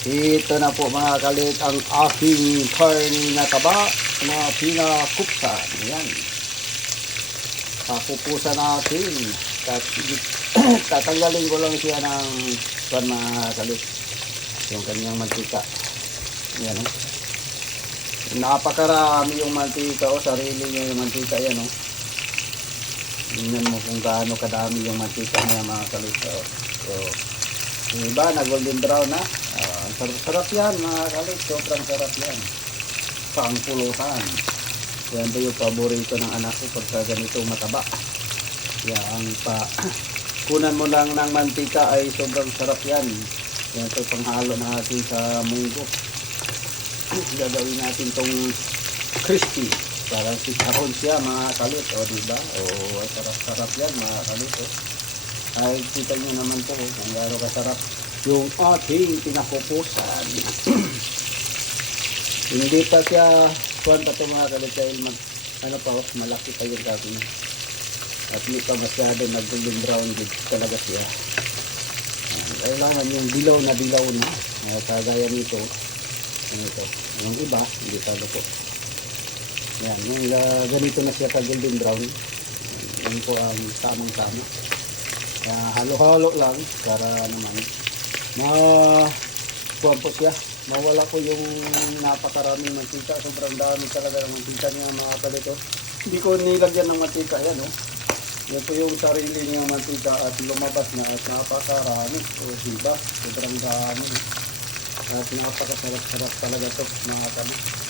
Ito na po mga kalit ang aking karne na taba na pinakupsan. Ayan. Pakupusan natin. Tatanggalin ko lang siya ng mga kalit. Yung kanyang mantika. Ayan. Napakarami yung mantika. Sarili niya yung mantika. Ayan. Tingnan mo kung gaano kadami yung mantika niya mga kalit. So, yung iba na golden brown na. Sarap yan mga kalit. Sobrang sarap yan. Pangpulutan. Yan ba yung paborito ng anak ko pagka ganito mataba. Yan kunan mo lang ng mantika ay sobrang sarap yan. Yan ito panghalo natin sa munggo. Gagawin natin tong crispy. Parang sitaron siya mga kalit. O diba? O sarap-sarap yan mga kalit. Ay kita nyo naman to. Ang garo kasarap yung ating pinakupusan. Hindi pa siya kuwan pa ito mga kalit dahil malaki pa yung gabi niya. At hindi pa masyado nag-golden brown din talaga siya. Kailangan yung dilaw na kagaya nito. Yung iba hindi pa luto. Yan, yung ganito na siya ka-golden brown. Yan po ang tamang-tama. Halo-halo lang para naman kuwan po siya. Mawala ko yung napakaraming mantika. Sobrang dami talaga ng mantika niya mga kalito. Hindi ko nilagyan ng mantika yan. Yan po yung sarili niya mantika at lumabas na at napakarami. O diba? Sobrang dami. At napakasarap-sarap talaga ito mga kalito.